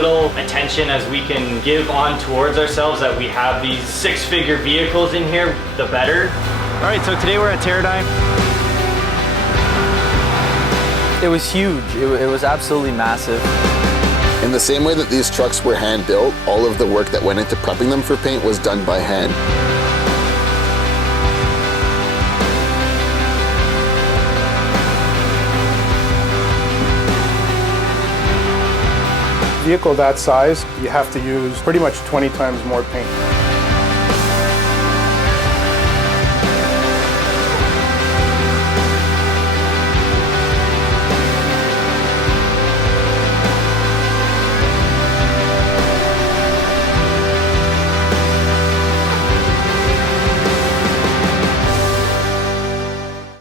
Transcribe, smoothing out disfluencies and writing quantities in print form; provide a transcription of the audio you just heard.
little attention as we can give on towards ourselves that we have these six-figure vehicles in here, the better. All right, so today we're at Teradyne. It was huge. It was absolutely massive. In the same way that these trucks were hand-built, all of the work that went into prepping them for paint was done by hand. Vehicle that size, you have to use pretty much 20 times more paint.